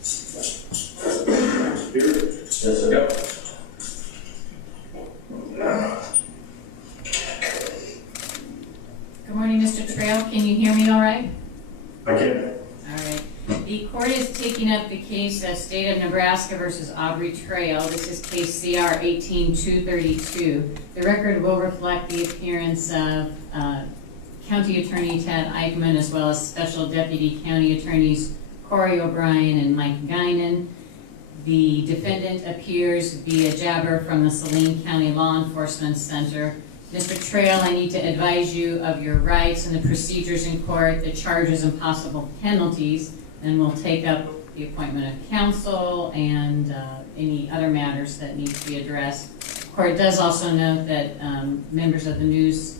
Here? Yes, sir. Yep. Good morning, Mr. Trail. Can you hear me all right? I can. All right. The court is taking up the case of State of Nebraska versus Aubrey Trail. This is case CR 18232. The record will reflect the appearance of County Attorney Ted Eichmann, as well as Special Deputy County Attorneys Corey O'Brien and Mike Guinan. The defendant appears via jabber from the Saline County Law Enforcement Center. Mr. Trail, I need to advise you of your rights and the procedures in court, the charges and possible penalties, and we'll take up the appointment of counsel and any other matters that need to be addressed. The court does also note that members of the news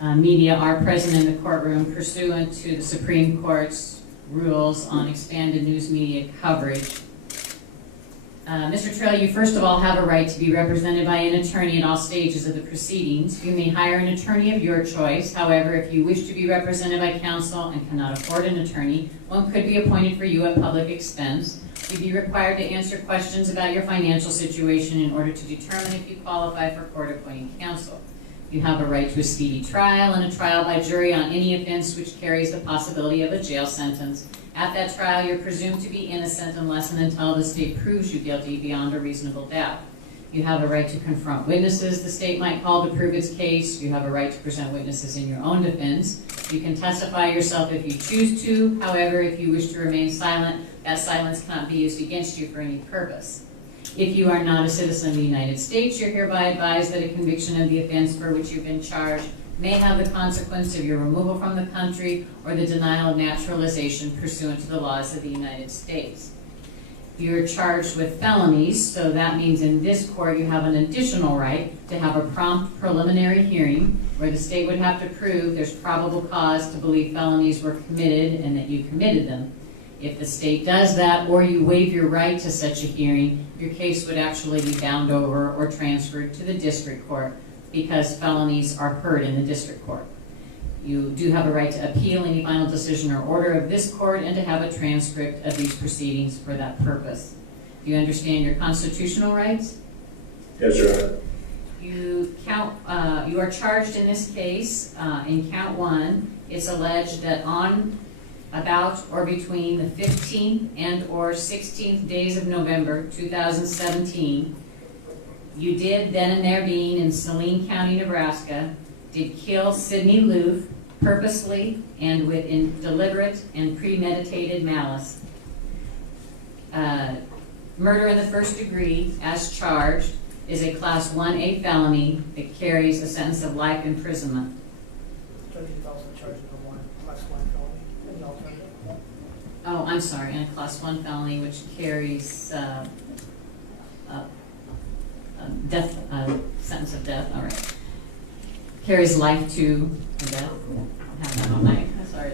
media are present in the courtroom pursuant to the Supreme Court's rules on expanded news media coverage. Mr. Trail, you first of all have a right to be represented by an attorney at all stages of the proceedings. You may hire an attorney of your choice. However, if you wish to be represented by counsel and cannot afford an attorney, one could be appointed for you at public expense. You'd be required to answer questions about your financial situation in order to determine if you qualify for court-appointed counsel. You have a right to a speedy trial and a trial by jury on any offense which carries the possibility of a jail sentence. At that trial, you're presumed to be innocent unless and until the state proves you guilty beyond a reasonable doubt. You have a right to confront witnesses the state might call to prove its case. You have a right to present witnesses in your own defense. You can testify yourself if you choose to. However, if you wish to remain silent, that silence cannot be used against you for any purpose. If you are not a citizen of the United States, you're hereby advised that a conviction of the offense for which you've been charged may have the consequence of your removal from the country or the denial of naturalization pursuant to the laws of the United States. You're charged with felonies, so that means in this court you have an additional right to have a prompt preliminary hearing where the state would have to prove there's probable cause to believe felonies were committed and that you committed them. If the state does that or you waive your right to such a hearing, your case would actually be bound over or transferred to the district court because felonies are heard in the district court. You do have a right to appeal any final decision or order of this court and to have a transcript of these proceedings for that purpose. Do you understand your constitutional rights? Yes, sir. You are charged in this case, in count 1, it's alleged that on, about, or between the 15th and or 16th days of November 2017, you did, then and there being in Saline County, Nebraska, did kill Sydney Loofe purposely and with deliberate and premeditated malice. Murder in the first degree, as charged, is a Class 1A felony that carries a sentence of life imprisonment. Judge is also charged with one Class 1 felony and the alternative. Oh, I'm sorry, and a Class 1 felony which carries death, sentence of death, all right. Carries life to death. I have that on my, sorry.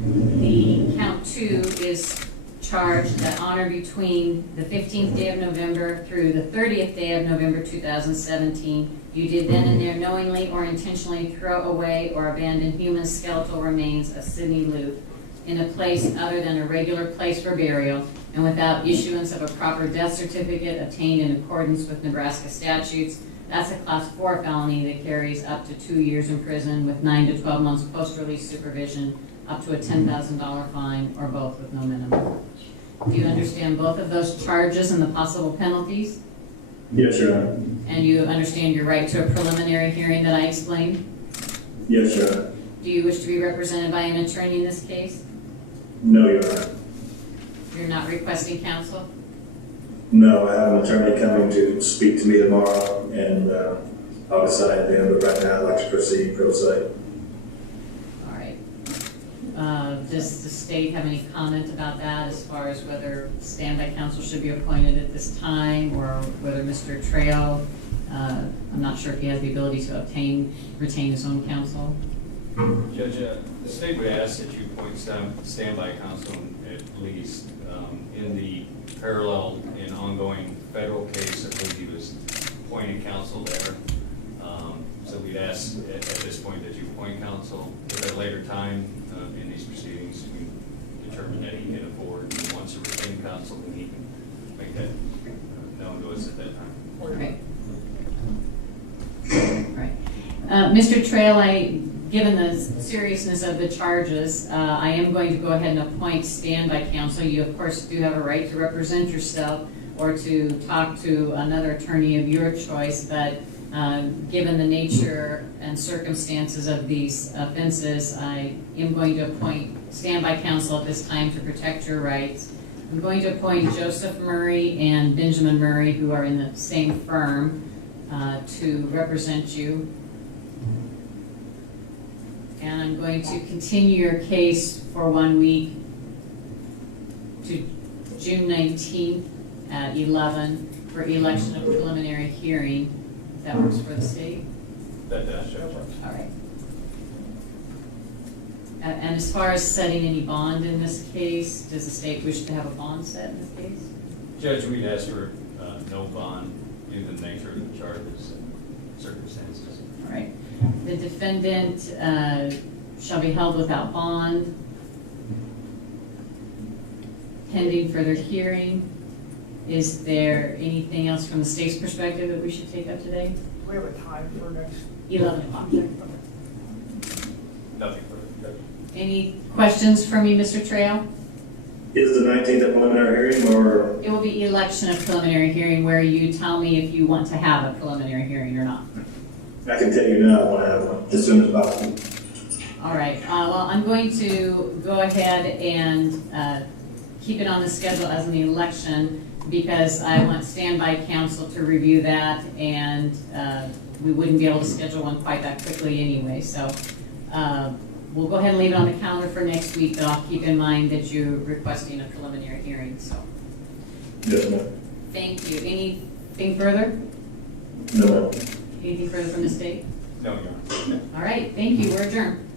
The count 2 is charged that on or between the 15th day of November through the 30th day of November 2017, you did then and there knowingly or intentionally throw away or abandon human skeletal remains of Sydney Loofe in a place other than a regular place for burial and without issuance of a proper death certificate obtained in accordance with Nebraska statutes. That's a Class 4 felony that carries up to 2 years in prison with 9 to 12 months post-release supervision, up to a $10,000 fine, or both with no minimum. Do you understand both of those charges and the possible penalties? Yes, Your Honor. And you understand your right to a preliminary hearing that I explained? Yes, Your Honor. Do you wish to be represented by an attorney in this case? No, Your Honor. You're not requesting counsel? No, I have an attorney coming to speak to me tomorrow, and I'll decide then, but right now I'd like to proceed pro se. All right. Does the state have any comment about that as far as whether standby counsel should be appointed at this time or whether Mr. Trail, I'm not sure if he has the ability to retain his own counsel? Judge, the state would ask that you appoint standby counsel at least in the parallel and ongoing federal case. I believe he was appointed counsel there. So we'd ask at this point that you appoint counsel. If at a later time in these proceedings we determine that he can afford and notice at that time. Right. Right. Mr. Trail, given the seriousness of the charges, I am going to go ahead and appoint standby counsel. You, of course, do have a right to represent yourself or to talk to another attorney of your choice, but given the nature and circumstances of these offenses, I am going to appoint standby counsel at this time to protect your rights. I'm going to appoint Joseph Murray and Benjamin Murray, who are in the same firm, to represent you. And I'm going to continue your case for 1 week to June 19th at 11 for election of preliminary hearing. If that works for the state? That does, Judge. All right. And as far as setting any bond in this case, does the state wish to have a bond set in this case? Judge, we'd ask for no bond due to the nature of the charges and circumstances. All right. The defendant shall be held without bond pending further hearing. Is there anything else from the state's perspective that we should take up today? Do we have a time for next? 11 o'clock. Nothing further, Judge. Any questions for me, Mr. Trail? Is the 19th a preliminary hearing, or? It will be election of preliminary hearing where you tell me if you want to have a preliminary hearing or not. I can tell you now I want to have one as soon as possible. All right. Well, I'm going to go ahead and keep it on the schedule as an election because I want standby counsel to review that, and we wouldn't be able to schedule one quite that quickly anyway. So we'll go ahead and leave it on the calendar for next week, but I'll keep in mind that you're requesting a preliminary hearing. So Yes, ma'am. thank you. Anything further? No, ma'am. Anything further from the state? No, Your Honor. All right. Thank you. We're adjourned.